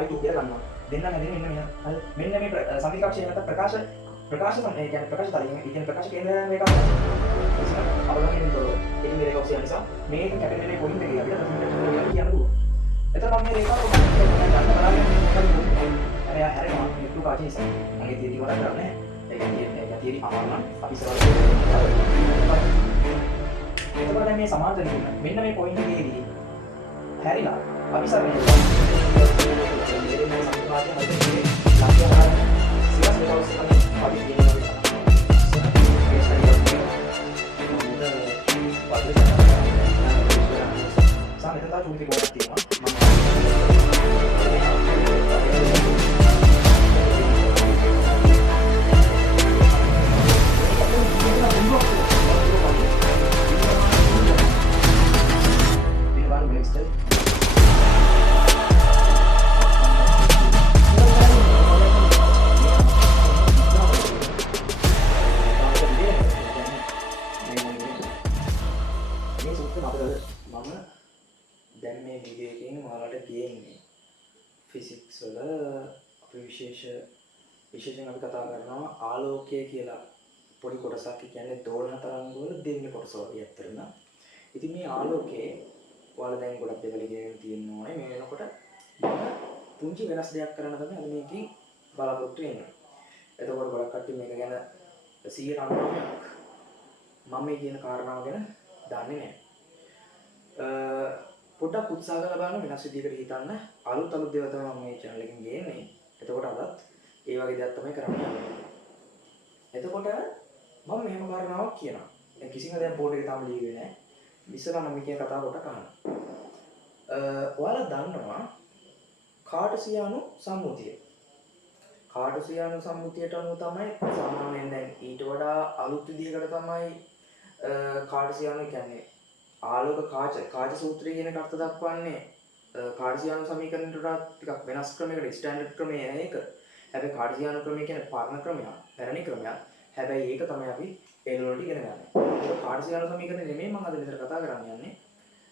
I2 කියලා ගන්නවා. දෙන්නම් හැදෙන්නේ මෙන්න මෙහෙම. හරි. මෙන්න මේ සමීකක්ෂය නැත්නම් ප්‍රකාශ කියන්නේ ප්‍රකාශ තලින් ඒ කියන්නේ ප්‍රකාශ කේන්ද්‍රය මේක අවලංඝනයෙන් තොරව ඒ මේ රේඛාව කියන නිසා මේක කැපිටල් එකේ පොයින්ට් එකේ අපිට ප්‍රතිශතයක් කියන්න පුළුවන්. එතකොට මම මේ රේඛාව ගන්න බලාගෙන ඉන්නවා. හැරෙනවා මේ තු කාචේ නිසා. මගේ තියෙදි වරක් කරන්නේ. ඒක තියෙදි අමාරු නම් අපි ඉස්සරහට එතකොට මේ සමාන්තර මෙන්න මේ පොයින්ට් එකේදී හැරිලා අපි සරලව ෆිසික්ස් වල අපි විශේෂයෙන් අපි කතා කරනවා ආලෝකය කියලා පොඩි කොටසක් කියන්නේ දෝලන තරංග වල දෙවෙනි කොටස වගේ ඇත්තටම. ඉතින් මේ ආලෝකයේ ඔයාලා දැන් ගොඩක් දේවල් ඉගෙන තියෙන්න ඕනේ. මේ වෙනකොට මම පුංචි වෙනස් දෙයක් කරන්න තමයි අද මේකෙන් බලාපොරොත්තු වෙන්නේ. එතකොට ගොඩක් කට්ටිය මේක ගැන 100%ක් මම මේ කියන කාරණාව ගැන දන්නේ නැහැ. පොඩ්ඩක් උත්සාහ කරලා බලන්න වෙනස් විදිහකට හිතන්න. අලුත් දේවල් තමයි මම මේ channel එකෙන් ගේන්නේ. එතකොට අදත් ඒ වගේ දේවල් තමයි කරන්න යන්නේ. එතකොට මම මෙහෙම කාරණාවක් කියනවා. දැන් කිසිම දෙයක් බෝඩ් එකේ තාම ලියුවේ නැහැ. ඉස්සෙල්ලා මම කියන කතාව පොඩ්ඩක් අහන්න. ඔයාලා දන්නවා කාටසියානු සම්මුතිය. කාටසියානු සම්මුතියට අනුව තමයි සාමාන්‍යයෙන් දැන් ඊට වඩා අලුත් විදිහකට තමයි කාටසියානු කියන්නේ ආලෝක කාච සූත්‍රය කියන එක අර්ථ දක්වන්නේ කාටසියානු සමීකරණයට වඩා ටිකක් වෙනස් ක්‍රමයකට ස්ටෑන්ඩඩ් ක්‍රමය ඒක. හැබැයි කාටසියානු ක්‍රමය කියන්නේ පරණ ක්‍රමයක්, පැරණි ක්‍රමයක්. හැබැයි ඒක තමයි අපි ඒ වලට ඉගෙන ගන්න. ඒක කාටසියානු සමීකරණය නෙමෙයි මම අද විතර කතා කරන්න යන්නේ.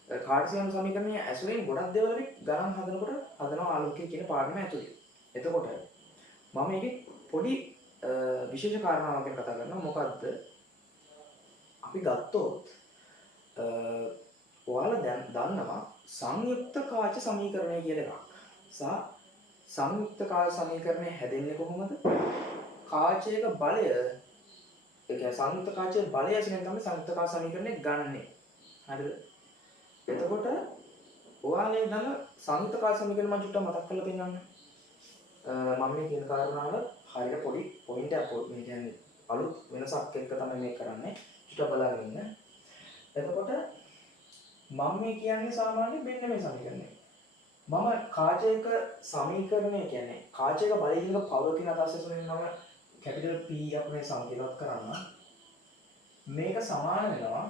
කාටසියානු සමීකරණය ඇසුරෙන් ගොඩක් දේවල් අපි ගණන් හදනකොට හදනවා ආලෝකය කියන පාඩම ඇතුලේ. එතකොට මම මේකේ පොඩි විශේෂ කාරණාවක් ගැන කතා කරනවා. මොකද්ද? අපි ගත්තොත් ඔයාලා දැන් දන්නවා සංයුක්ත කාච සමීකරණය කියලා එකක්. සහ සංයුක්ත කාච සමීකරණය හැදෙන්නේ කොහොමද? කාචයක බලය ඒ කියන්නේ සංයුක්ත කාචයේ බලය ඇසුරෙන් තමයි සංයුක්ත කාච සමීකරණය ගන්නෙ. හරිද? එතකොට ඔයාලා දන්න සංයුක්ත කාච සමීකරණ මම චුට්ටක් මතක් කරලා පෙන්නන්න. මම මේ කියන කාරණාව හරියට පොඩි පොයින්ට් එකක් මේ කියන්නේ අලුත් වෙනසක් එක්ක තමයි මේ කරන්නේ. චුට්ටක් බලාගෙන ඉන්න. එතකොට මම මේ කියන්නේ සාමාන්‍ය මෙන්න මේ සමීකරණය. මම කාචයක සමීකරණය කියන්නේ කාචයක බලයෙන් පවතින අදහසෙන් මම කැපිටල් P අපේ සංකේතවත් කරන්න. මේක සමාන වෙනවා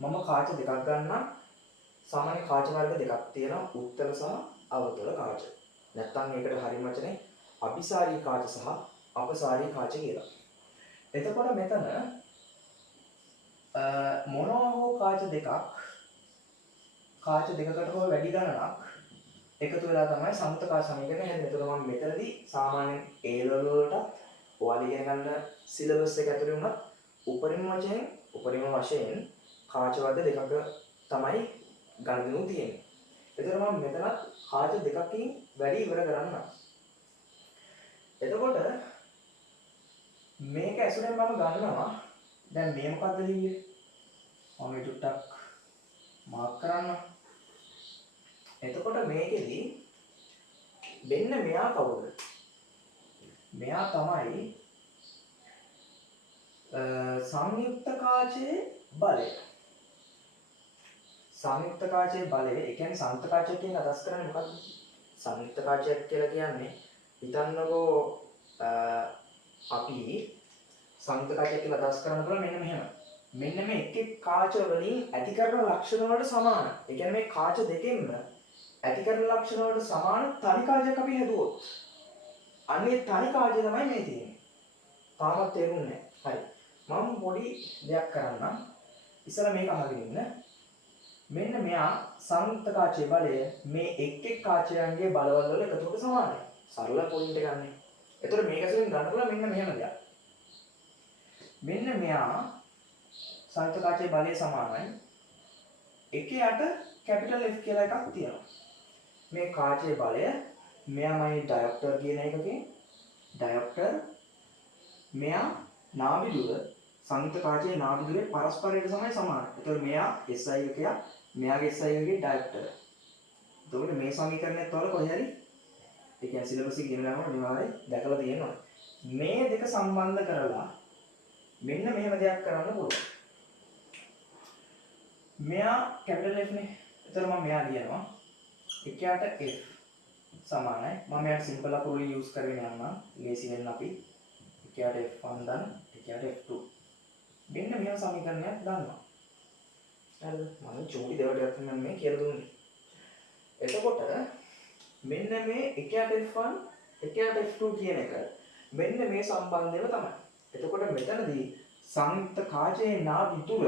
මම කාච දෙකක් ගන්නම්. සාමාන්‍ය කාච වර්ග දෙකක් තියෙනවා උත්තර සහ අවතල කාච. නැත්තම් මේකට හරිය වචනේ අபிසාරී කාච සහ අපසාරී කාච කියලා. එතකොට මෙතන මොනවා හෝ කාච දෙකකට හෝ වැඩි ගණනක් එකතු වෙලා තමයි සම්මුත කාච සමීකරණය හැදෙන්නේ. එතකොට මම මෙතනදී සාමාන්‍යයෙන් A level වලට ඔයාලා ඉගෙන ගන්න සිලබස් එක ඇතුලේ වුණත් උපරිම වශයෙන් කාච වර්ග දෙකක තමයි ගණනු තියෙන්නේ. එතකොට මම මෙතනත් කාච දෙකකින් වැඩි ඉවර කරන්න. එතකොට මේක ඇසුරෙන් මම ගන්නවා දැන් මේ මොකද්ද ලියන්නේ? මම මේ ටුට්ටක් මාක් කරන්න. එතකොට මේකෙදි මෙන්න මෙයා කවුද? මෙයා තමයි සංයුක්ත කාචයේ බලය. සංයුක්ත කාචයේ බලය, ඒ කියන්නේ සංයුක්ත කාචය කියන අදහස් කරන්නේ මොකක්ද? සංයුක්ත කාචයක් කියලා කියන්නේ හිතන්නකෝ අපි සංයුක්ත කාචයක් කියලා අදහස් කරන්න පුළුවන් මෙන්න මෙහෙම. මෙන්න මේ එක් කාච වලින් ඇති කරන ලක්ෂණ වලට සමාන. ඒ කියන්නේ මේ කාච දෙකෙන්ම ඇති කරන ලක්ෂණ වලට සමාන තනි කාචයක් අපි හැදුවොත් අන්නේ තනි කාචය තමයි මේ තියෙන්නේ. තාමත් තේරුන්නේ නැහැ. හරි. මම පොඩි දෙයක් කරන්නම්. ඉස්සලා මේක අහගෙන ඉන්න. මෙන්න මෙයා සංයුක්ත කාචයේ බලය මේ එක් කාචයන්ගේ බලවල වල එකතුවට සමානයි. සරල පොයින්ට් එකක් නේ. එතකොට මේක ඇතුලෙන් ගන්න පුළුවන් මෙන්න මෙහෙම දෙයක්. මෙන්න මෙයා සංයුක්ත කාචයේ බලය සමානයි. එකේ යට කැපිටල් F කියලා එකක් තියෙනවා. මේ කාචයේ බලය මෙයාමයි ඩයොප්ටර් කියන එකකින් ඩයොප්ටර් මෙයා නාභි දුර සංයුක්ත කාචයේ නාභි දුරේ පරස්පරයට සමයි සමානයි. එතකොට මෙයා SI එකක් මෙයාගේ SI එකේ ඩයොප්ටර්. එතකොට මේ සමීකරණයත් වල කොහේ හරි ඒ කියන්නේ සිලබස් එකේ ඉගෙන ගන්නකොට අනිවාර්යයෙන් දැකලා තියෙනවා. මේ දෙක සම්බන්ධ කරලා මෙන්න මෙහෙම දෙයක් කරන්න පුළුවන්. මෙයා කැපිටල් F නේ. එතකොට මම මෙයා ලියනවා. එකයට F සමානයි. මම මෙයාට සිම්පල් අකුරු යූස් කරගෙන යනවා. ලේසි වෙන්න අපි එකයට F1 දාන එකයට F2. මෙන්න මෙහෙම සමීකරණයක් දානවා. හරිද? මම චූටි දෙවටයක් මම මේ කියලා දුන්නේ. එතකොට මෙන්න මේ එකයට F1 එකයට F2 කියන එක මෙන්න මේ සම්බන්ධයම තමයි. එතකොට මෙතනදී සංයුක්ත කාචයේ නාභි දුර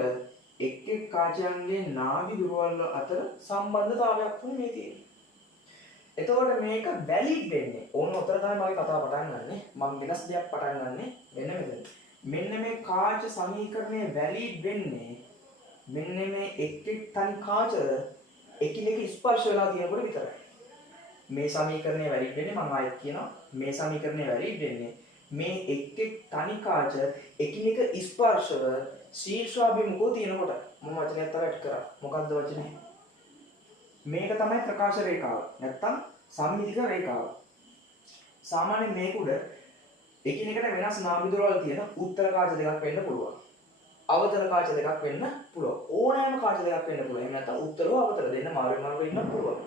එක් කාචයන්ගේ නාභි දුරවල් අතර සම්බන්ධතාවයක් වුනේ මේ තියෙන්නේ. එතකොට මේක වැලිඩ් වෙන්නේ ඕන උතර තමයි මගේ කතාව පටන් ගන්නෙ. මම වෙනස් දෙයක් පටන් ගන්නෙ මෙන්න මෙතන. මෙන්න මේ කාච සමීකරණය වැලිඩ් වෙන්නේ මෙන්න මේ එක් තනි කාච එකිනෙක ස්පර්ශ වෙලා තියෙනකොට විතරයි. මේ සමීකරණය වැලිඩ් වෙන්නේ මම ආයෙත් කියනවා මේ සමීකරණය වැලිඩ් වෙන්නේ මේ එක් තනි කාච එකිනෙක ස්පර්ශව ශීර්ෂාභිමුඛව තියෙනකොට. මම වචනයක් තව ඇඩ් කරා. මොකක්ද වචනේ? මේක තමයි ප්‍රකාශ රේඛාව. නැත්තම් සම්මිතික රේඛාව. සාමාන්‍යයෙන් මේක උඩ එකිනෙකට වෙනස් නාභි දොරවල් තියෙන උත්තර කාච දෙකක් වෙන්න පුළුවන්. අවතල කාච දෙකක් වෙන්න පුළුවන්. ඕනෑම කාච දෙකක් වෙන්න පුළුවන්. එහෙම නැත්නම් උත්තරව අවතල දෙන්න මාරු මාරු ඉන්න පුළුවන්.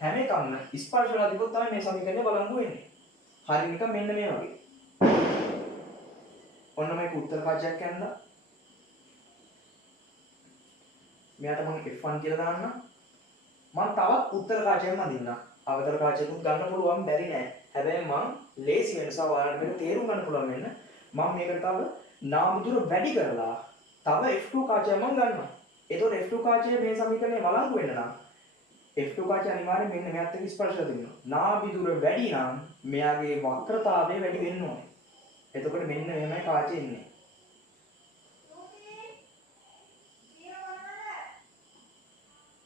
හැම එකම ස්පර්ශ වෙලා තිබොත් තමයි මේ සමීකරණය බලංගු වෙන්නේ. හරි නිකන් මෙන්න මේ වගේ. ඔන්න මේක උත්තර කාචයක් යනවා. මෙයාට මම F1 කියලා දාන්නම්. මම තවත් උත්තර කාචයක් මදින්න. අවතල කාචයකුත් ගන්න පුළුවන් බැරි නෑ. හැබැයි මම ලේසි වෙනස ඔයාලට මේක තේරුම් ගන්න පුළුවන් වෙන්න මම මේකට තව නාභි දුර වැඩි කරලා තව F2 කාචයක් මම ගන්නවා. එතකොට F2 කාචය මේ සමීකරණය වළංගු වෙන්න නම් F2 කාචය අනිවාර්යෙන් මෙන්න මෙයාත් එක්ක ස්පර්ශ වෙනවා. නාභි දුර වැඩි නම් මෙයාගේ වක්‍රතාවය වැඩි වෙන්න ඕනේ. එතකොට මෙන්න මෙහෙමයි කාචය ඉන්නේ.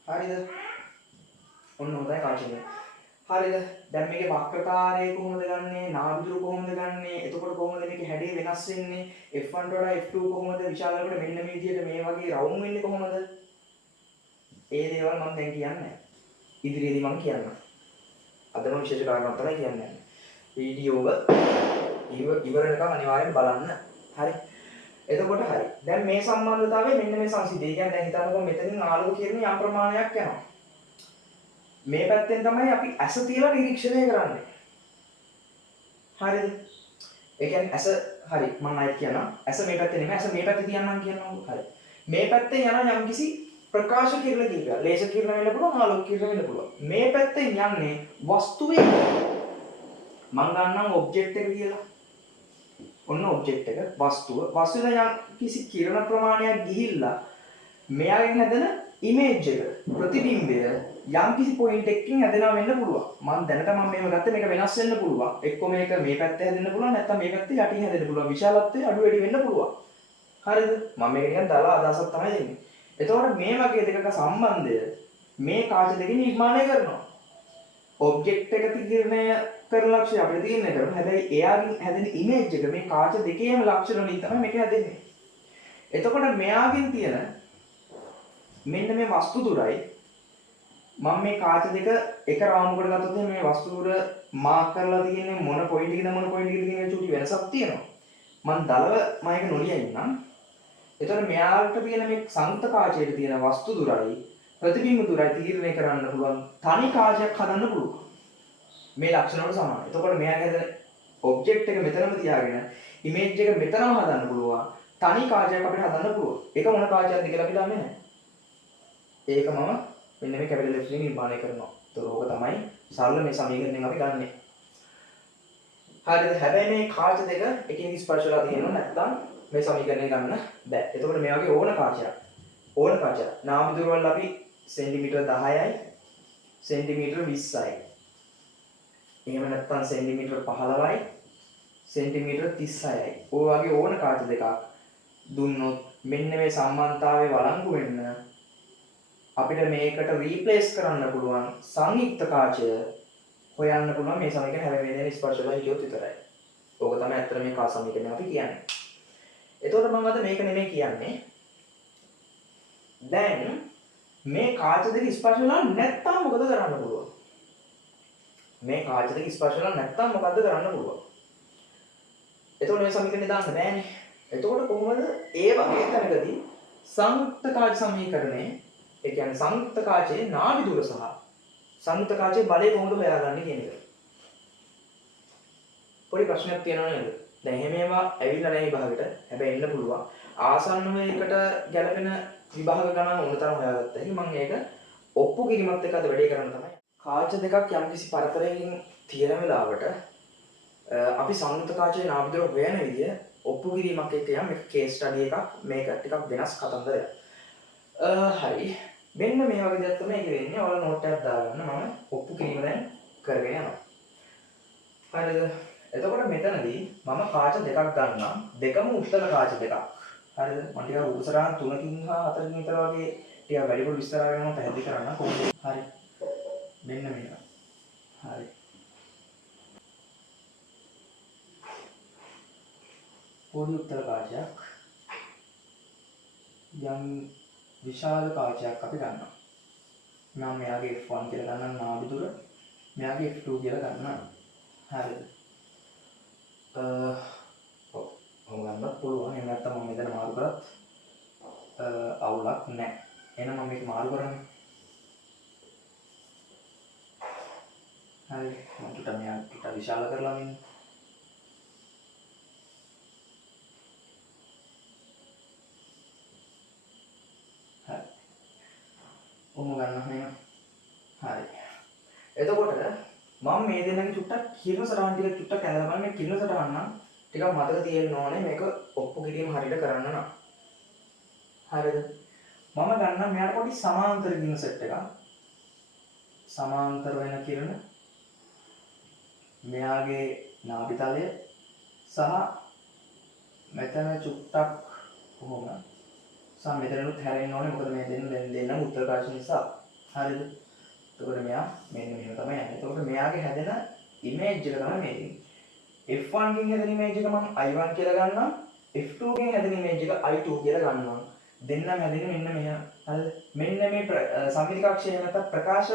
හරිද? ඔන්න හොඳයි කාචය. හරිද? දැන් මේකේ වක්‍රතාවය කොහොමද ගන්නෙ? නාභි දුර කොහොමද ගන්නෙ? එතකොට කොහොමද මේකේ හැඩය වෙනස් වෙන්නේ? F1 වඩා F2 කොහොමද විශාල වෙනකොට මෙන්න මේ විදිහට මේ වගේ රවුම් වෙන්නේ කොහොමද? ඒ දේවල් මම දැන් කියන්නේ. ඉදිරියේදී මම කියන්නම්. අද මම විශේෂ කාරණාවක් තමයි කියන්නේ. වීඩියෝව ඉවර වෙනකම් අනිවාර්යෙන් බලන්න. හරි. එතකොට හරි. දැන් මේ සම්බන්ධතාවය මෙන්න මේ සංසිද්ධිය. ඒ කියන්නේ දැන් හිතන්නකෝ මෙතනින් ආලෝක කිරණ යම් ප්‍රමාණයක් යනවා. මේ පැත්තෙන් තමයි අපි ඇස තියලා නිරීක්ෂණය කරන්නේ. හරිද? ඒ කියන්නේ ඇස හරි මම අයිත් කියනවා. ඇස මේ පැත්තේ නෙමෙයි ඇස මේ පැත්තේ තියන්නම් කියනවා. හරි. මේ පැත්තෙන් යන යම්කිසි ප්‍රකාශ කිරණ කීපයක්. ලේසර් කිරණ වෙන්න පුළුවන්, ආලෝක කිරණ වෙන්න පුළුවන්. මේ පැත්තෙන් යන්නේ වස්තුවේ මම ගන්නම් ඔබ්ජෙක්ට් එක කියලා. ඔන්න ඔබ්ජෙක්ට් එක වස්තුව. වස්තුවේ යම් කිසි කිරණ ප්‍රමාණයක් ගිහිල්ලා මෙයාගෙන් හැදෙන ඉමේජ් එක ප්‍රතිබිම්බය යම් කිසි පොයින්ට් එකකින් හැදෙනවා වෙන්න පුළුවන්. මම දැනට මම මේව ගත්තේ මේක වෙනස් වෙන්න පුළුවන්. එක්ක මේක මේ පැත්තේ හැදෙන්න පුළුවන් නැත්නම් මේ පැත්තේ යටින් හැදෙන්න පුළුවන්. විශාලත්වය අඩු වැඩි වෙන්න පුළුවන්. හරිද? මම මේක නිකන් දාලා අදහසක් තමයි දෙන්නේ. එතකොට මේ වගේ දෙකක සම්බන්ධය මේ කාච දෙකෙන් නිර්මාණය කරනවා. ඔබ්ජෙක්ට් එක තිරණය කරන ලක්ෂ්‍ය අපිට තීරණය කරමු. හැබැයි එයාගෙන් හැදෙන ඉමේජ් එක මේ කාච දෙකේම ලක්ෂණ වලින් තමයි මේක හැදෙන්නේ. එතකොට මෙයාගෙන් තියෙන මෙන්න මේ වස්තු දුරයි මම මේ කාච දෙක එක රාමුවකට ගත්තොත් මේ වස්තු දුර මාක් කරලා තියෙන්නේ මොන පොයින්ට් එකද මොන පොයින්ට් එකද කියන චූටි වෙනසක් තියෙනවා. මම දලව මම ඒක නොලිය ඉන්නම්. එතකොට මෙයාට තියෙන මේ සංයුක්ත කාචයේ තියෙන වස්තු දුරයි ප්‍රතිබිම්බ දුරයි තීරණය කරන්න පුළුවන් තනි කාචයක් හදන්න පුළුවන්. මේ ලක්ෂණ වලට සමානයි. එතකොට මෙයාගේ හැදෙන ඔබ්ජෙක්ට් එක මෙතනම තියාගෙන ඉමේජ් එක මෙතනම හදන්න පුළුවන්. තනි කාචයක් අපිට හදන්න පුළුවන්. ඒක මොන කාචයක්ද කියලා අපි දන්නේ නැහැ. ඒක මම මෙන්න මේ කැපිටල් F එකෙන් නිර්මාණය කරනවා. ඒතකොට ඕක තමයි සරල මේ සමීකරණයෙන් අපි ගන්නෙ. හරිද? හැබැයි මේ කාච දෙක එකින් ස්පර්ශ වෙලා තියෙනවා නැත්නම් මේ සමීකරණය ගන්න බෑ. එතකොට මේ වගේ ඕන කාචයක් නාභි දුරවල් අපි සෙන්ටිමීටර් 10යි සෙන්ටිමීටර් 20යි. එහෙම නැත්නම් සෙන්ටිමීටර් 15යි සෙන්ටිමීටර් 36යි. ඔය වගේ ඕන කාච දෙකක් දුන්නොත් මෙන්න මේ සම්බන්ධතාවයේ වළංගු වෙන්න අපිට මේකට රීප්ලේස් කරන්න පුළුවන් සංයුක්ත කාචය හොයන්න පුළුවන් මේ සමීකරණ හැම වෙලේම ස්පර්ශ වෙලා හිටියොත් විතරයි. ඕක තමයි ඇත්තට මේ කා සමීකරණය අපි කියන්නේ. එතකොට මම අද මේක නෙමෙයි කියන්නේ. දැන් මේ කාච දෙක ස්පර්ශ වෙලා නැත්තම් මොකද කරන්න පුළුවන්? මේ කාච දෙක ස්පර්ශ වෙලා නැත්තම් මොකද්ද කරන්න පුළුවන්? එතකොට මේ සමීකරණය දාන්න බෑනේ. එතකොට කොහොමද ඒ වගේ තැනකදී සංයුක්ත කාච සමීකරණය ඒ කියන්නේ සංයුක්ත කාචයේ නාභි දුර සහ සංයුක්ත කාචයේ බලය කොහොමද හොයාගන්නේ කියන එක. පොඩි ප්‍රශ්නයක් තියෙනවා නේද? දැන් එහෙම ඒවා ඇවිල්ලා නැහැ විභාගෙට. හැබැයි එන්න පුළුවන්. ආසන්නව එකට ගැලපෙන විභාග ගණන් උන්තරම් හොයාගත්තා. ඉතින් මම ඒක ඔප්පු කිරීමත් එක්ක අද වැඩේ කරන්න තමයි. කාච දෙකක් යම්කිසි පරතරයකින් තියෙන වෙලාවට අපි සංයුක්ත කාචයේ නාභි දුර හොයන විදිය ඔප්පු කිරීමක් එක්ක යම් මේක කේස් ස්ටඩි එකක්. මේක ටිකක් වෙනස් කතන්දරයක්. හරි. මෙන්න මේ වගේ දෙයක් තමයි ඒක වෙන්නේ. ඔයාලා නෝට් එකක් දාගන්න. මම ඔප්පු කිරීම දැන් කරගෙන යනවා. හරිද? එතකොට මෙතනදී මම කාච දෙකක් ගන්නම්. දෙකම උත්තර කාච දෙකක්. හරිද? මම ටිකක් උපසරහන් 3කින් හා 4කින් විතර වගේ ටිකක් වැඩිපුර විස්තර කරගෙන මම පැහැදිලි කරන්න කොහොමද? හරි. මෙන්න මේක. හරි. පොඩි උත්තර කාචයක් යම් විශාල කාචයක් අපි ගන්නවා. මම මෙයාගේ F1 කියලා ගන්නම් නාභි දුර. මෙයාගේ F2 කියලා ගන්නවා. හරිද? ඔව් ගන්නත් පුළුවන්. එහෙම නැත්නම් මම මෙතන මාරු කරත් අවුලක් නැහැ. එහෙනම් මම මේක මාරු කරන්නේ. හරි. මම ටික විශාල කරලා මෙන්න. ඔහොම ගන්න එහෙනම්. හරි. එතකොට මම මේ දෙන්නගේ චුට්ටක් කිරණ සටහන් ටික චුට්ටක් ඇදලා බලන්න. මේ කිරණ සටහන් නම් ටිකක් මතක තියෙන්න ඕනේ මේක ඔප්පු කිරීම හරියට කරන්න නම්. හරිද? මම ගන්නම් මෙයාට පොඩි සමාන්තර කිරණ සෙට් එකක්. සමාන්තර වෙන කිරණ මෙයාගේ නාභි තලය සහ මෙතන චුට්ටක් කොහොම සම මෙතනනුත් හැරෙන්න ඕනේ. මොකද මේ දෙන්නම උත්තර කාච නිසා. හරිද? එතකොට මෙයා මෙන්න මෙහෙම තමයි යන්නේ. එතකොට මෙයාගේ හැදෙන ඉමේජ් එක තමයි මේ තියෙන්නේ. F1 කින් හැදෙන ඉමේජ් එක මම I1 කියලා ගන්නම්. F2 කින් හැදෙන ඉමේජ් එක I2 කියලා ගන්නවා. දෙන්නම හැදෙන්නේ මෙන්න මෙහෙම. හරිද? මෙන්න මේ සම්මිතික අක්ෂය නැත්නම් ප්‍රකාශ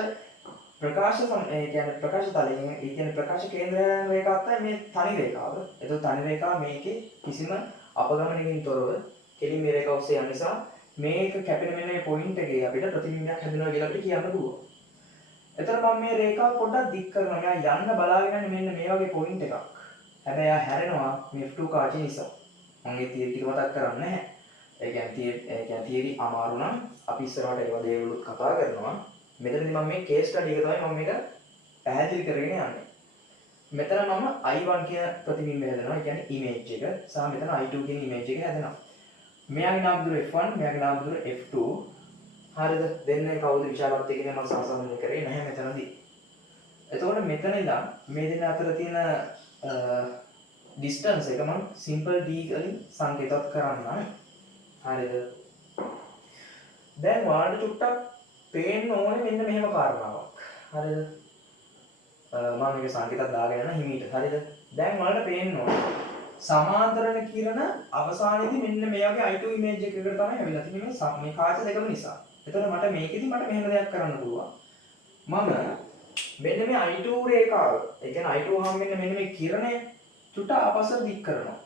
ඒ කියන්නේ ප්‍රකාශ තලයෙන් ඒ කියන්නේ ප්‍රකාශ කේන්ද්‍රය රේඛාව තමයි මේ තනි රේඛාව. එතකොට තනි රේඛාව මේකේ කිසිම අපගමනකින් තොරව කෙලින් මේ රේඛාව ඔස්සේ යන නිසා මේක කැපෙන මෙන්න මේ පොයින්ට් එකේ අපිට ප්‍රතිබිම්බයක් හැදෙනවා කියලා අපිට කියන්න පුළුවන්. එතකොට මම මේ රේඛාව පොඩ්ඩක් දික් කරනවා. මෙයා යන්න බලාගෙන ඉන්නේ මෙන්න මේ වගේ පොයින්ට් එකක්. හැබැයි එයා හැරෙනවා මේ F2 කාචේ නිසා. මම ඒ තියරි ටික මතක් කරන්නේ නැහැ. ඒ කියන්නේ තියරි අමාරු නම් අපි ඉස්සරහට ඒවා දේවලුත් කතා කරනවා. මෙතනදී මම මේ කේස් ස්ටඩි එක තමයි මම මේක පැහැදිලි කරගෙන යන්නේ. මෙතන මම I1 කියන ප්‍රතිබිම්බය හැදෙනවා. ඒ කියන්නේ ඉමේජ් එක සහ මෙතන I2 කියන ඉමේජ් එක හැදෙනවා. මෙයාගේ නාම දුර F1 මෙයාගේ නාම දුර F2. හරිද? දෙන්නේ කවුද විශාලත්වය කියන මම සාසනය කරේ නැහැ මෙතනදී. එතකොට මෙතන ඉඳන් මේ දෙන්න අතර තියෙන distance එක මම simple d වලින් සංකේතවත් කරන්නම්. හරිද? දැන් ඔයාලට චුට්ටක් පේන්න ඕනේ මෙන්න මෙහෙම කාරණාවක්. හරිද? මම මේක සංකේතයක් දාගෙන යන හිමීට. හරිද? දැන් ඔයාලට පේන්න ඕනේ සමාන්තරණ කිරණ අවසානයේදී මෙන්න මේ වගේ I2 ඉමේජ් එකකට තමයි ඇවිල්ලා තියෙන්නේ මේ කාච දෙකම නිසා. එතකොට මට මේකෙදි මට මෙහෙම දෙයක් කරන්න පුළුවන්. මම මෙන්න මේ I2 රේඛාව, ඒ කියන්නේ I2 හම් මෙන්න මේ කිරණය චුට්ට අපසට දික් කරනවා.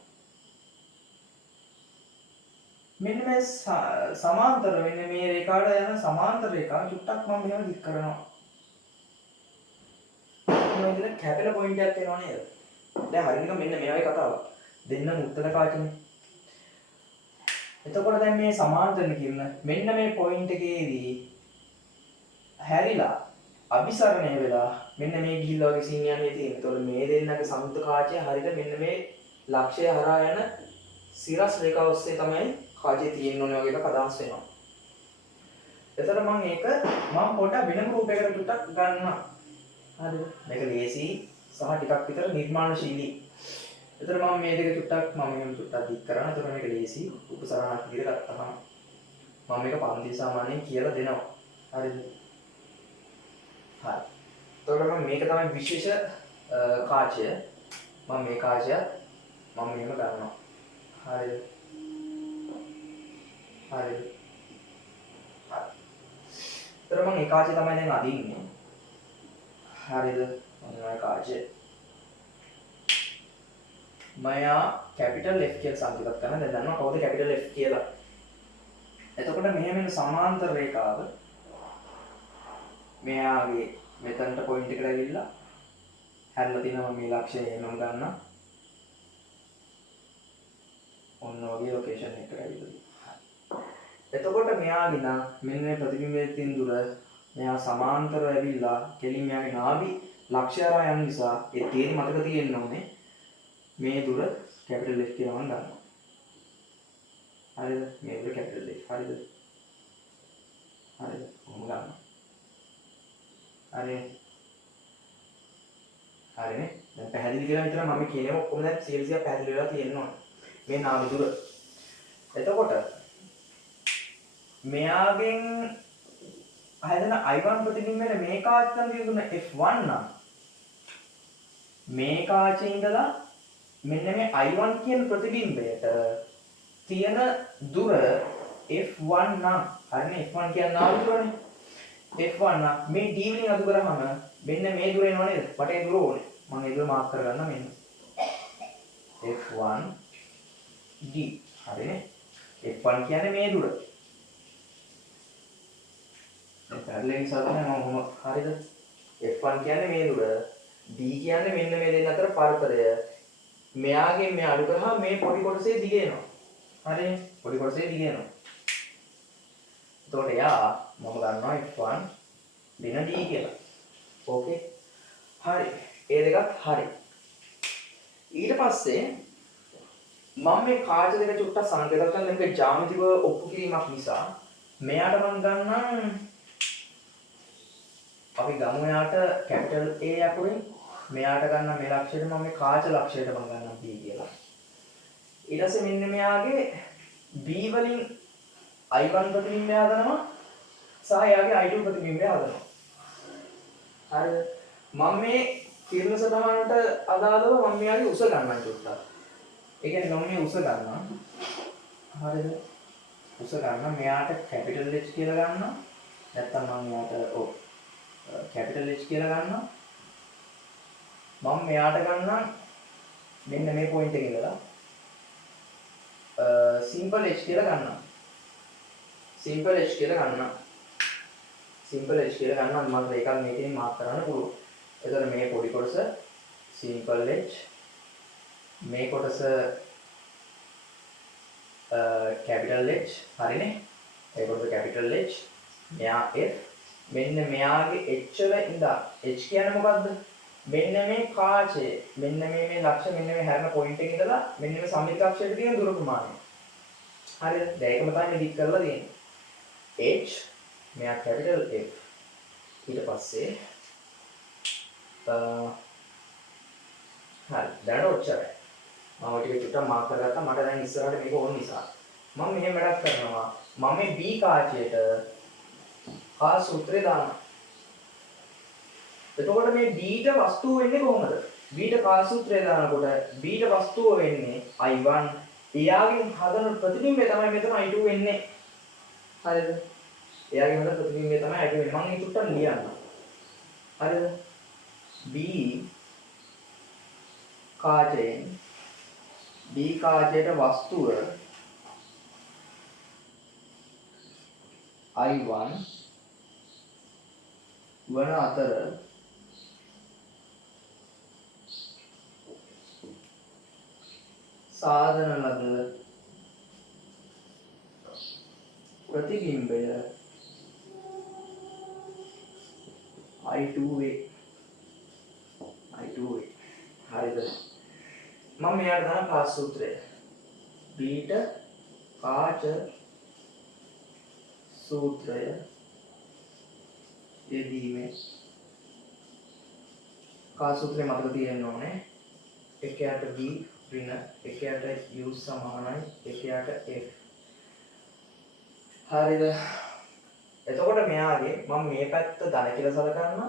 මෙන්න මේ සමාන්තර මෙන්න මේ රේඛාවට යන සමාන්තර රේඛාව චුට්ටක් මම මෙහෙම දික් කරනවා. මේ විදිහට කැපෙන පොයින්ට් එකක් එනවා නේද? දැන් හරියට මෙන්න මේ වගේ කතාවක්. දෙන්නම උත්තර කාචනේ. එතකොට දැන් මේ සමාන්තරණ කිරණ මෙන්න මේ පොයින්ට් එකේදී හැරිලා අபிසරණය වෙලා මෙන්න මේ ගිහිල්ලා වගේ සීන් යන්නේ තියෙන්නේ. එතකොට මේ දෙන්නගේ සම්මුත කාචය හරියට මෙන්න මේ ලක්ෂය හරහා යන සිරස් රේඛාව ඔස්සේ තමයි කාචය තියෙන්න ඕනේ වගේ එකක් අදහස් වෙනවා. එතකොට මම ඒක මම පොඩ්ඩක් වෙනම රූපයකට චුට්ටක් ගන්නවා. හරිද? මේක ලේසි සහ ටිකක් විතර නිර්මාණශීලී. එතකොට මම මේ දෙක චුට්ටක් මම මෙහෙම චුට්ටක් දික් කරනවා. එතකොට මේක ලේසි උපසරණක් විදිහට ගත්තහම මම මේක පන්ති සාමාන්‍යයෙන් කියලා දෙනවා. හරිද? හරි. එතකොට මම මේක තමයි විශේෂ කාචය. මම මේ කාචය මම මෙහෙම ගන්නවා. හරිද? හරිද? හරි. එතකොට මම මේ කාචය තමයි දැන් අදින්නේ. හරිද? මම මේ කාචය මයා කැපිටල් F කියලා සංකේතයක් කරන දැන් දන්නවා කවුද කැපිටල් F කියලා. එතකොට මෙහෙම එන සමාන්තර රේඛාව මෙයාගේ මෙතනට පොයින්ට් එකට ඇවිල්ලා හැරලා තිනවා මේ ලක්ෂය එනම් ගන්න. ඔන්න වගේ ලොකේෂන් එකකට ඇවිල්ලා. එතකොට මෙයාගේ නම් මෙන්න මේ ප්‍රතිබිම්බයේ තියෙන දුර මෙයා සමාන්තරව ඇවිල්ලා කෙලින් මෙයාගේ නාභි ලක්ෂය හරහා යන නිසා ඒ තේරි මතක තියෙන්න ඕනේ. මේ දුර කැපිටල් F කියලා මම ගන්නවා. හරිද? මේ දුර කැපිටල් F. හරිද? හරිද? කොහොම ගන්නවා? හරි. හරිනේ. දැන් පැහැදිලි කියලා විතර මම කියන්නේ ඔක්කොම දැන් 100% පැහැදිලි වෙලා තියෙනවා. මේ නාභි දුර. එතකොට මෙයාගෙන් හැදෙන I1 ප්‍රතිබිම්බයේ මේ කාචයෙන් දිනුන F1 නම් මේ කාචේ ඉඳලා මෙන්න මේ I1 කියන ප්‍රතිබිම්බයට තියෙන දුර F1 නම් හරිනේ F1 කියන්නේ නාභි දුරනේ. F1 නම් මේ D වලින් අඩු කරාම මෙන්න මේ දුර එනවා නේද? මට ඒ දුර ඕනේ. මම ඒ දුර මාක් කරගන්න මෙන්න. F1 D. හරිනේ. F1 කියන්නේ මේ දුර. දැන් පැරලෙන් සාධනය මම හරිද? F1 කියන්නේ මේ දුර. D කියන්නේ මෙන්න මේ දෙන්න අතර පරතරය. මෙයාගෙන් මෙයා අඩු කරාම මේ පොඩි කොටසේ දිග එනවා. හරිනේ. පොඩි කොටසේ දිග එනවා. එතකොට යා මම ගන්නවා F1 දින D කියලා. ඕකේ. හරි. ඒ දෙකත් හරි. ඊට පස්සේ මම මේ කාච දෙක චුට්ටක් සංකේතයක් කරන මේක ජ්‍යාමිතිව ඔප්පු කිරීමක් නිසා මෙයාට මම ගන්නම් අපි ගමු යාට කැපිටල් A අකුරින් මෙයාට ගන්න මේ ලක්ෂයට මම මේ කාච ලක්ෂයට මම ගන්නම් B කියලා. ඊට පස්සේ මෙන්න මෙයාගේ B වලින් I1 ප්‍රතිබිම්බය හදනවා සහ එයාගේ I2 ප්‍රතිබිම්බය හදනවා. හරිද? මම මේ කිරණ සටහනට අදාළව මම මෙයාගේ උස ගන්නම් චුට්ටක්. ඒ කියන්නේ මම මේ උස ගන්නවා. හරිද? උස ගන්න මෙයාට කැපිටල් H කියලා ගන්නවා. නැත්තම් මම මෙයාට කැපිටල් H කියලා ගන්නවා. මම මෙයාට ගන්නම් මෙන්න මේ පොයින්ට් එකේ ඉඳලා සිම්පල් H කියලා ගන්නවා. සිම්පල් H කියලා ගන්නවා. සිම්පල් H කියලා ගන්නවා මම ඒකත් මේකෙන් මාක් කරන්න පුළුවන්. එතකොට මේ පොඩි කොටස සිම්පල් H මේ කොටස කැපිටල් H හරිනේ. ඒ කොටස කැපිටල් H මෙයා F මෙන්න මෙයාගේ H වල ඉඳලා H කියන්නේ මොකද්ද? මෙන්න මේ කාචේ මෙන්න මේ ලක්ෂ මෙන්න මේ හැරෙන පොයින්ට් එකේ ඉඳලා මෙන්න මේ සම්මිතිකක්ෂයට තියෙන දුර ප්‍රමාණය. හරිද? දැන් ඒකම තමයි ලික් කරලා තියෙන්නේ. H මෙයා කැපිටල් F ඊට පස්සේ හරි දැන් ඔච්චරයි. මම ඔය ටික චුට්ටක් මාක් කරගත්තා. මට දැන් ඉස්සරහට මේක ඕන නිසා මම මෙහෙම වැඩක් කරනවා. මම මේ B කාචයට කා සූත්‍රය දානවා. එතකොට මේ B ට වස්තුව වෙන්නේ කොහොමද? B ට කා සූත්‍රය දානකොට B ට වස්තුව වෙන්නේ I1. එයාගෙන් හදන ප්‍රතිබිම්බය තමයි මෙතන I2 වෙන්නේ. හරිද? එයාගෙන් හදන ප්‍රතිබිම්බය තමයි I2 වෙන්නේ. මම ඒක චුට්ටක් ලියන්න. හරිද? B කාචයෙන් B කාචයට වස්තුව I1 වන අතර සාධන ලද ප්‍රතිබිම්බය I2 වේ. හරිද? මම මෙයාට දාන කාච සූත්‍රය. B ට කාච සූත්‍රය යෙදීමේ කා සූත්‍රය මතක තියෙන්න ඕනේ. එකයට b ඍණ එකයට u සමානයි එකයට f. හරිද? එතකොට මෙයාගේ මම මේ පැත්ත ධන කියලා සලකන්නම්.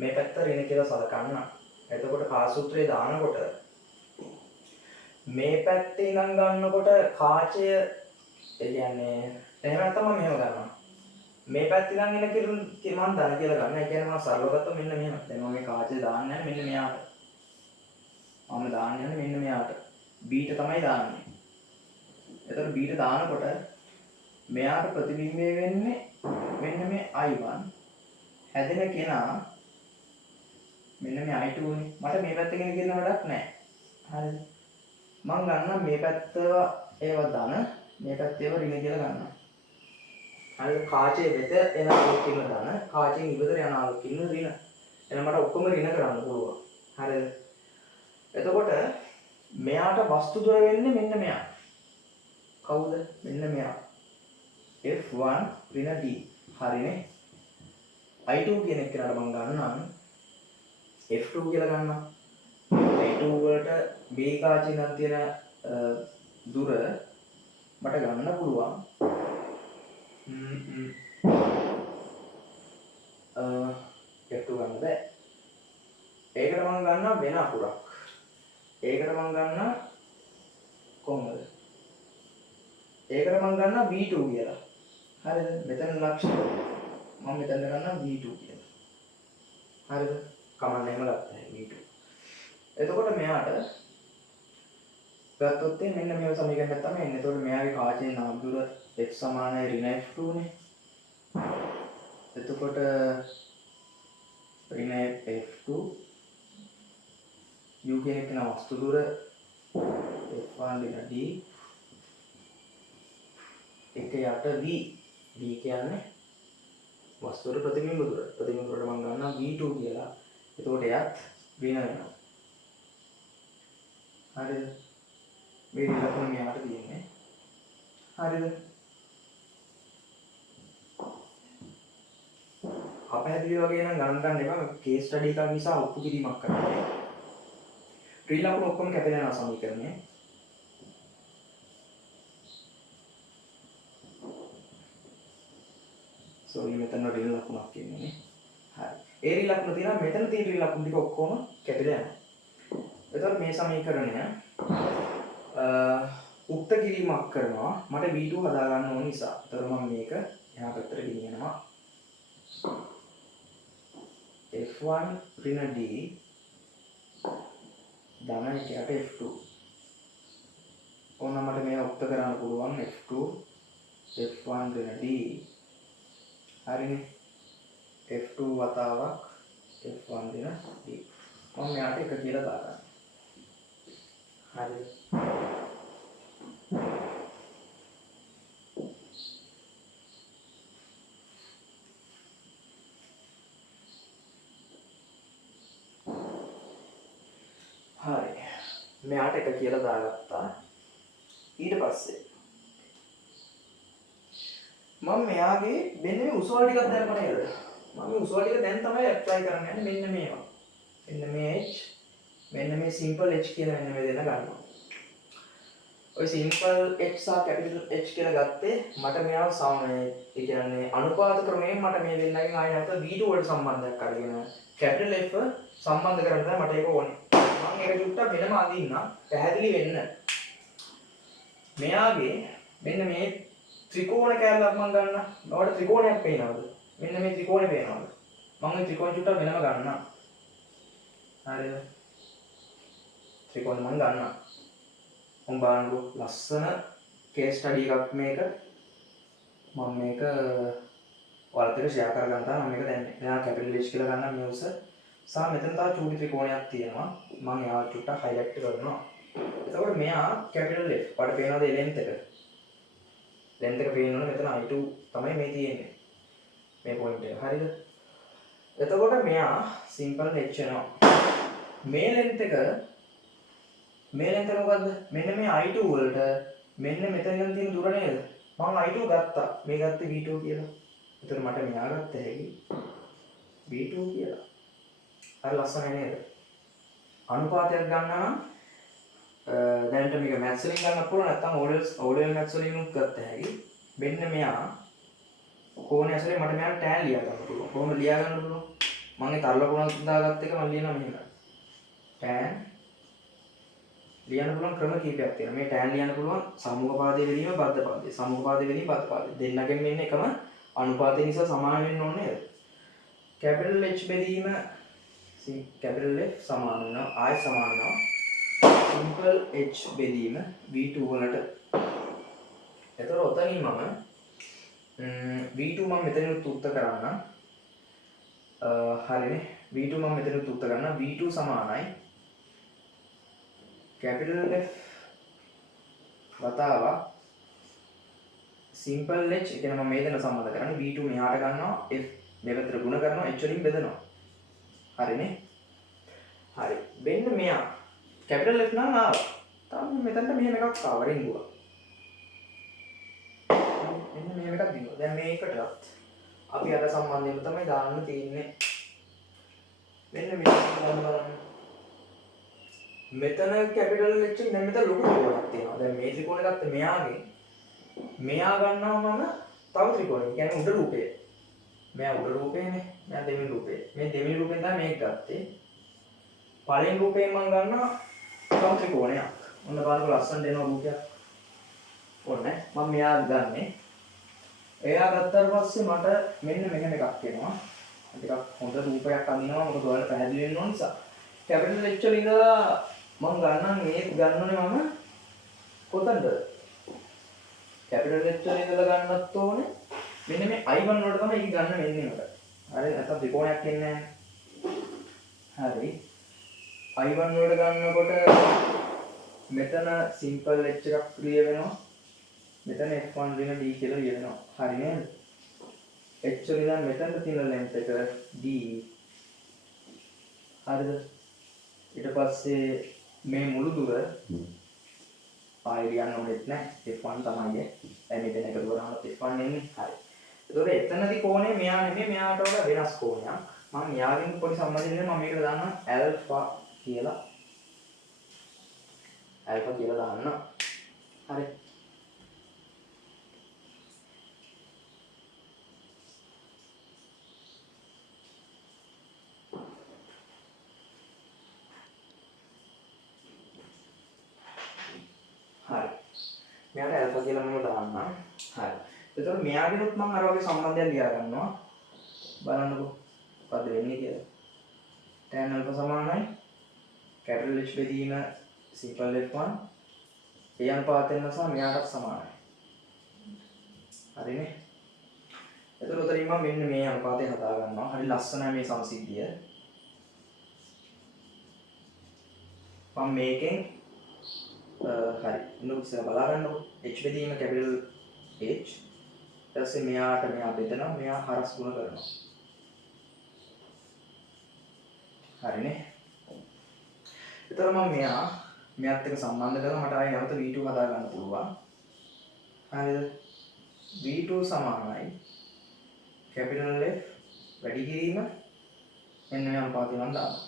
මේ පැත්ත ඍණ කියලා සලකන්නම්. එතකොට කා සූත්‍රය දානකොට මේ පැත්තේ ඉඳන් ගන්නකොට කාචය ඒ කියන්නේ එහෙම නැත්නම් මම මෙහෙම ගන්නවා. මේ පැත්තේ ඉඳන් එන කිරුන් මම ධන කියලා ගන්න. ඒ කියන්නේ මම සරලව ගත්තොත් මෙන්න මෙහෙම. දැන් මම මේ කාචය දාන්නේ මෙන්න මෙයාට. මම දාන්නේ මෙන්න මෙයාට. b ට තමයි දාන්නේ. එතකොට b ට දානකොට මෙයාට ප්‍රතිබිම්බය වෙන්නේ මෙන්න මේ i1 හැදෙන කෙනා මෙන්න මේ i2 නේ. මට මේ පැත්ත ගැන කියන වැඩක් නැහැ. හරිද? මම ගන්නම් මේ පැත්තව ඒව ධන මේ පැත්තේව ඍණ කියලා ගන්නවා. හරිද? කාචයේ වෙත එන ආලෝකින ධන කාචයෙන් ඉවතට යන ආලෝකින ඍණ. එහෙනම් මට ඔක්කොම ඍණ කරන්න පුළුවන්. හරිද? එතකොට මෙයාට වස්තු දුර වෙන්නේ මෙන්න මෙයා. කවුද? මෙන්න මෙයා. F1 ඍණ D. හරිනේ. I2 කියන එක කරලා මම ගන්නම් F2 කියලා ගන්නවා. I2 වලට B කාචින් නම් තියෙන දුර මට ගන්න පුළුවන්. F2 ගන්න බෑ. ඒකට මම ගන්නවා වෙන අකුරක්. ඒකට මම ගන්නවා කොහොමද? ඒකට මම ගන්නවා B2 කියලා. හරිද? මෙතන ලක්ෂණ මම මෙතන ගන්නවා B2 කියලා. හරිද? කමන්න එහෙම ගත්තා B2. එතකොට මෙයාට ගත්තොත් මෙන්න මේ සමීකරණයක් තමයි එන්නේ. එතකොට මෙයාගේ කාචයේ නාම දුර x සමානයි ඍණ f2 නේ. එතකොට ඍණ f2 u කියන එක නා වස්තු දුර f1 ඍණ d එක යට v v කියන්නේ වස්තුවේ ප්‍රතිබිම්බ දුර. ප්‍රතිබිම්බ දුරට මම ගන්නවා v2 කියලා. එතකොට එයත් ඍණ වෙනවා. හරිද? මේ ලකුණ මෙයාට තියෙන්නේ. හරිද? අපහැදිලි වගේ නම් ගණන් ගන්න එපා. කේස් ස්ටඩි එකක් නිසා ඔප්පු කිරීමක් කරන්නේ. ත්‍රි ලකුණ ඔක්කොම කැපිලා යනවා සමීකරණය. සෝරි මෙතන ඍණ ලකුණක් කියන්නේ නේ. හරි. ඒ ඍණ ලකුණ තියෙනවා මෙතන තියෙන ඍණ ලකුණ ටික ඔක්කොම කැපිලා යනවා. එතකොට මේ සමීකරණය උක්ත කිරීමක් කරනවා මට v2 හදා ගන්න ඕන නිසා. එතකොට මම මේක එහා පැත්තට ගෙනියනවා. f1 ඍණ d ධන එකයට f2. ඕන මට මේක උක්ත කරන්න පුළුවන් f2 f1 ඍණ d හරිනේ. f2 වතාවක් f1 ඍණ d. මම මෙයාට එක කියලා දාගන්නවා. හරිද? හරි. මෙයාට එක කියලා දාගත්තා. ඊට පස්සේ මම මෙයාගේ මෙන්න මේ උසවල ටිකක් දැම්ම නේද? මම මේ උසවල ටික දැන් තමයි ඇප්ලයි කරන්න යන්නේ මෙන්න මේවා. මෙන්න මේ h මෙන්න මේ simple h කියලා මෙන්න මේ දෙන්න ගන්නවා. ඔය simple h සහ capital H කියලා ගත්තේ මට මෙයාව ඒ කියන්නේ අනුපාත ක්‍රමයෙන් මට මේ දෙන්නගෙන් ආයෙ නැවත v2 වලට සම්බන්ධයක් අරගෙන capital F සම්බන්ධ කරන්න තමයි මට ඒක ඕනේ. මම ඒක චුට්ටක් වෙනම අඳින්නම් පැහැදිලි වෙන්න. මෙයාගේ මෙන්න මේ ත්‍රිකෝණ කැලලක් මම ගන්න. ඔයාලට ත්‍රිකෝණයක් පේනවද? මෙන්න මේ ත්‍රිකෝණේ පේනවද? මම මේ ත්‍රිකෝණ චුට්ටක් වෙනම ගන්නම්. හරිද? ත්‍රිකෝණ මම ගන්නවා. මම බලන්නකො ලස්සන කේස් ස්ටඩි එකක් මේක. මම මේක ඔයාලට ඒක ෂෙයා කරගන්න තමයි මම මේක දැන්නේ. මෙයා කැපිටල් H කියලා ගන්නම් මේ උස. සහ මෙතන තව චූටි ත්‍රිකෝණයක් තියෙනවා. මම ඒවා චුට්ටක් හයිලයිට් කරනවා. එතකොට මෙයා කැපිටල් F. ඔයාලට පේනවද ලෙන්ත් එක? ලෙන්ත් එක පේනවනේ මෙතන I2 තමයි මේ තියෙන්නේ. මේ පොයින්ට් එක. හරිද? එතකොට මෙයා සිම්පල් H වෙනවා. මේ ලෙන්ත් එක මොකද්ද? මෙන්න මේ I2 වලට මෙන්න මෙතන ඉඳන් තියෙන දුර නේද? මම I2 ගත්තා. මේ ගත්තේ V2 කියලා. එතකොට මට මෙයා ගත්ත හැකි v2 කියලා. හරි ලස්සනයි නේද? අනුපාතයක් ගන්න නම් දැනට මේක මැත්ස් වලින් ගන්න පුළුවන් නැත්නම් ඕලෙවල් මැත්ස් වලින් උත් ගත්ත හැකි. මෙන්න මෙයා කෝණය ඇසලේ මට මෙයාට tan ලියා ගන්න පුළුවන්. කොහොමද ලියා ගන්න පුළුවන්? මම ඒ තරල කොනක් දාගත්ත එක මම ලියනවා මෙහෙම. tan ලියන්න පුළුවන් ක්‍රම කීපයක් තියෙනවා. මේ tan ලියන්න පුළුවන් සම්මුඛ පාදයේ වෙලීම බද්ධ පාදයේ. සම්මුඛ පාදයේ වෙලීම බද්ධ පාදයේ. දෙන්නගෙන් මෙන්න එකම අනුපාතය නිසා සමාන වෙන්න ඕනේ නේද? capital H බෙදීම capital F සමාන වෙනවා I සමාන වෙනවා simple H බෙදීම V2 වලට. එතකොට ඔතනින් මම V2 මම මෙතනින් උත්තර කරන්න. හරිනේ. V2 මම මෙතනින් උත්තර කරන්න. V2 සමානයි capital F වතාව simple H. ඒ කියන්නේ මම මේ දෙන සම්බන්ධ කරන්නේ V2 මෙහාට ගන්නවා F මේ පැත්තට ගුණ කරනවා H වලින් බෙදනවා. හරිනේ. හරි. මෙන්න මෙයා capital F නම් ආවා. තාම මෙතනට මෙහෙම එකක් ආවා රින්ගුව. මෙන්න මෙහෙම එකක් දිනුවා. දැන් මේකටත් අපි අර සම්බන්ධයෙන් තමයි දාන්න තියෙන්නේ. මෙන්න මේක ගන්න බලන්න. මෙතන capital H දැන් මෙතන ලොකු ත්‍රිකෝණයක් තියෙනවා. දැන් මේ ත්‍රිකෝණය ගත්ත මෙයාගේ මෙයා ගන්නවා මම තව ත්‍රිකෝණයක්. කියන්නේ උඩ රූපය. මෙයා උඩ රූපේනේ. මෙයා දෙවෙනි රූපේ. මේ දෙවෙනි රූපෙන් තමයි මේක ගත්තේ. පළවෙනි රූපයෙන් මම ගන්නවා තව ත්‍රිකෝණයක්. ඔන්න බලන්න ලස්සන දෙනවා රූපයක්. ඕනේ. මම මෙයා ගන්නෙ. එයා ගත්තාට පස්සේ මට මෙන්න මෙහෙම එකක් එනවා. ටිකක් හොඳ රූපයක් අඳිනවා. මොකද ඔයාලට පැහැදිලි වෙන්න ඕන නිසා. capital H වල ඉඳලා මම ගන්නම් මේ ගන්නෝනේ මම කොතනද? capital H වල ඉඳලා ගන්නත් ඕනේ. මෙන්න මේ I1 වලට තමයි ඒක ගන්න වෙන්නේ මට. හරි නැත්නම් ත්‍රිකෝණයක් එන්නේ නැහැ. හරි. I1 වලට ගන්නකොට මෙතන simple H එකක් ක්‍රිය වෙනවා. මෙතන F1 වෙන D කියලා ලියනවා. හරි නේද? H වල ඉඳන් මෙතනට තියෙන length එක D. හරිද? ඊට පස්සේ මේ මුළු දුර ආයෙ ලියන්න ඕනෙත් නැහැ. F1 තමයි. දැන් මෙතන එක දුරම F1 එන්නේ. හරි. ඒතකොට එතනදී කෝණය මෙයා නෙමෙයි මෙයාට වඩා වෙනස් කෝණයක්. මම මෙයාගෙන් පොඩි සම්බන්ධයක් මම මේකට දානවා ඇල්ෆා කියලා. ඇල්ෆා කියලා දාන්න. හරි. හරි. මෙයාට ඇල්ෆා කියලා මම දාන්නම්. හරි. එතකොට මෙයාගෙනුත් මම අර වගේ සම්බන්ධයක් ලියා ගන්නවා. බලන්නකෝ මොකද වෙන්නේ කියලා. tan alpha සමානයි capital H බෙදීම simple F1 ඒ අනුපාතයෙන් නිසා මෙයාටත් සමානයි. හරිනේ. එතකොට උතරින් මම මෙන්න මේ අනුපාතය හදා ගන්නවා. හරි ලස්සනයි මේ සමසිද්ධිය. මම මේකෙන් හරි ඉන්නකෝ බලා ගන්නකො H බෙදීම capital H ඊට පස්සේ මෙයාට මෙයා බෙදනවා මෙයා හරස් ගුණ කරනවා. හරිනේ. ඒතර මම මෙයාත් එක්ක සම්බන්ධ කරලා මට ආයෙ නැවත V2 හදා ගන්න පුළුවන්. හරිද? V2 සමානයි capital F වැඩි කිරීම මෙන්න මේ අනුපාතය මම දානවා.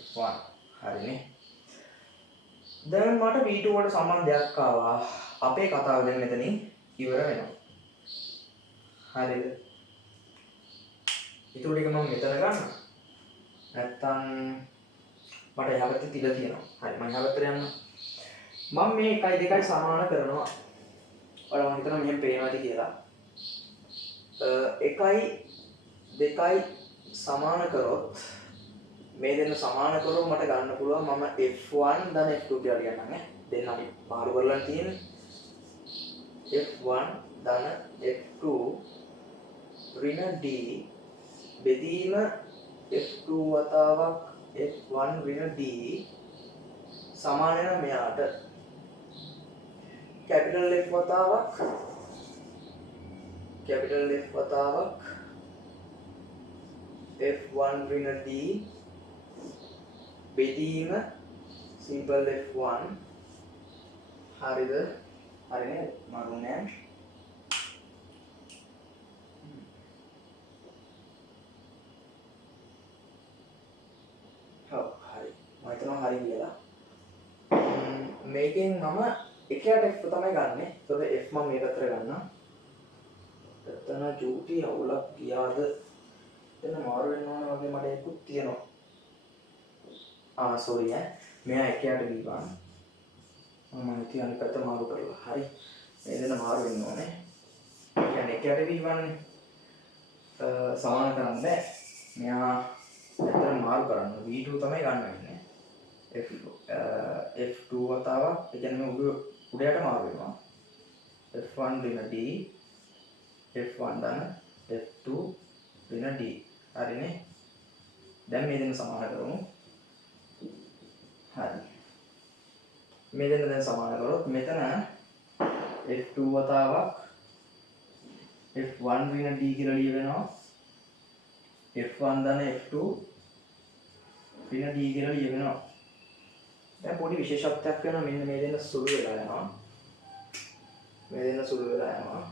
F1 හරිනේ. දැන් මට V2 වලට සම්බන්ධයක් ආවා. අපේ කතාව දැන් මෙතනින් ඉවර වෙනවා. හරිද? ඊට ටික මම මෙතන ගන්නවා. නැත්තම් මට එහා පැත්තේ තියලා තියෙනවා. හරි මම එහා පැත්තට යන්න. මම මේ 1 2 සමාන කරනවා. ඔයාලා මම හිතනවා මෙහෙම පේනවාද කියලා. 1 2 සමාන කරොත් මේ දෙන්න සමාන කරොත් මට ගන්න පුළුවන් මම F1 ධන F2 කියලා ලියන්නම් නේ. දෙන්න අපි මාරු කරලා තියෙන්නේ. F1 ධන F2 ඍණ D බෙදීම F2 වතාවක් F1 ඍණ D සමාන වෙන මෙයාට capital F වතාවක් F1 ඍණ D බෙදීම simple F1 හරිද හරි නේද? මරු නෑ. ඔව් හරි. මම හිතනවා හරි කියලා. මේකෙන් මම එකයට F තමයි ගන්නෙ. ඒතකොට F මම මේ පැත්තට ගන්නවා. එතන චූටි අවුලක් ගියාද? එතන මාරු වෙන්න ඕන වගේ මට එකක් තියෙනවා. සෝරි ඈ. මෙයා එකයට දීපන්. මම හිතුවේ අනිත් පැත්ත මාරු කරලා. හරි. මේ දෙන්න මාරු වෙන්න ඕනේ. කියන්නේ එකයට දීපන්නේ. සමාන කරන්නේ. මෙයා ඇත්තටම මාරු කරන්න. V2 තමයි ගන්න වෙන්නේ. F2 වතාවක් ඒ කියන්නේ උඩයට මාරු වෙනවා. F1 දෙන D F1 දන F2 දෙන D. හරිනේ. දැන් මේ දෙන්න සමාන කරමු. හරි. මේ දෙන්න දැන් සමාන කරොත් මෙතන F2 වතාවක් F1 වෙන D කියලා ලියවෙනවා. F1 දන F2 වෙන D කියලා ලියවෙනවා. දැන් පොඩි විශේෂත්වයක් වෙනවා මෙන්න මේ දෙන්න සුළු වෙලා යනවා. මේ දෙන්න සුළු වෙලා යනවා.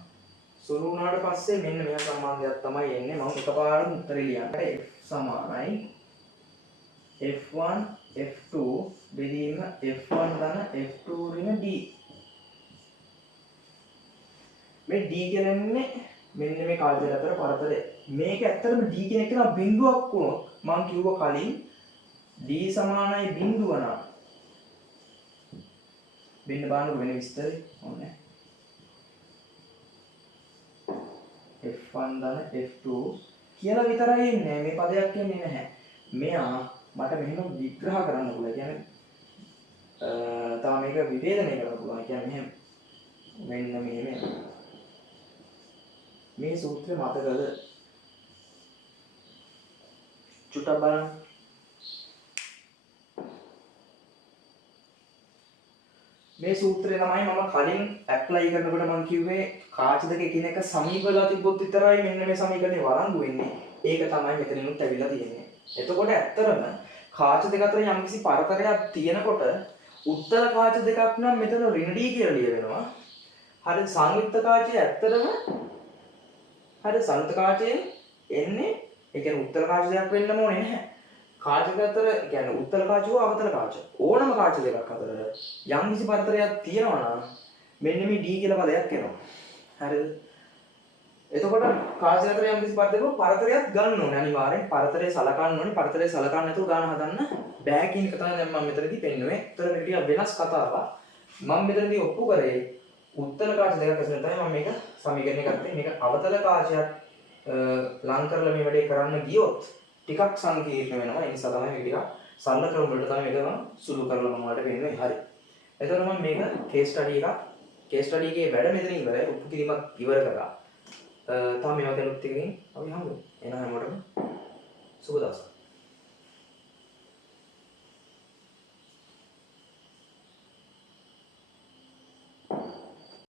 සුළු වුණාට පස්සේ මෙන්න මෙයා සම්බන්ධයක් තමයි එන්නේ. මම එකපාරටම උත්තරේ ලියන්න. F සමානයි F1 F2 බෙදීම F1 ධන F2 ඍණ D. මේ D කියන්නේ මෙන්න මේ කාර්යය අතර පරතරය. මේක ඇත්තටම D කියන එක නම් බිඳුවක් වුණොත් මම කිව්ව කලින් D සමානයි බිඳුව නම් වෙන බානු වෙන විස්තරي ඕනේ. F1 ධන F2 කියලා විතරයි ඉන්නේ. මේ පදයක් කියන්නේ නැහැ. මෙයා මට මෙහෙම විග්‍රහ කරන්න පුළුවන්. කියන්නේ තා මේක විවේදනය කරන්න පුළුවන්. කියන්නේ මෙහෙම මෙන්න මෙහෙම මේ සූත්‍රය මතකද? චුට්ටක් බලන්න. මේ සූත්‍රය තමයි මම කලින් ඇප්ලයි කරනකොට මම කිව්වේ කාච දෙක එකිනෙක සමීප වෙලා තිබ්බොත් විතරයි මෙන්න මේ සමීකරණේ වළංගු වෙන්නේ. ඒක තමයි මෙතනිනුත් ඇවිල්ලා තියෙන්නේ. එතකොට ඇත්තරම කාච දෙක අතර යම්කිසි පරතරයක් තියෙනකොට උත්තර කාච දෙකක් නම් මෙතන ඍණ D කියලා ලියවෙනවා. හරි සංයුක්ත කාචය ඇත්තරම හරි සංයුක්ත කාචයෙන් එන්නේ ඒ කියන්නේ උත්තර කාච දෙකක් වෙන්නම ඕනේ නැහැ. කාච දෙක අතර කියන්නේ උත්තර කාච හෝ අවතල කාච ඕනම කාච දෙකක් අතර යම් කිසි පරතරයක් තියෙනවා නම් මෙන්න මේ D කියලා පදයක් එනවා. හරිද? එතකොට කාච දෙක අතර යම් කිසි පරතරයක් ගන්න ඕනේ අනිවාර්යෙන්. පරතරය සලකන්න ඕනේ. පරතරය සලකන්න නැතුව ගාන හදන්න බෑ කියන එක තමයි දැන් මම මෙතනදී පෙන්නුවේ. ඒතර මේක ටිකක් වෙනස් කතාවක්. මම මෙතනදී ඔප්පු කරේ උත්තර කාච දෙකක් අතර තමයි මම මේක සමීකරණය කරන්නේ. මේක අවතල කාචයක් ලං කරලා මේ වැඩේ කරන්න ගියොත් ටිකක් සංකීර්ණ වෙනවා. ඒ නිසා තමයි මේක ටිකක් සරල ක්‍රම වලට තමයි මේක මම සුළු කරලා මම ඔයාලට පෙන්නන්නේ. හරි. එතකොට මම මේක කේස් ස්ටඩි එකක් කේස් ස්ටඩි එකේ වැඩ මෙතන ඉවරයි. ඔප්පු කිරීමක් ඉවර කරා. තාම මේවා දෙනුත් ටිකකින් අපි හම්බුනේ. එහෙනම් හැමෝටම සුබ දවසක්.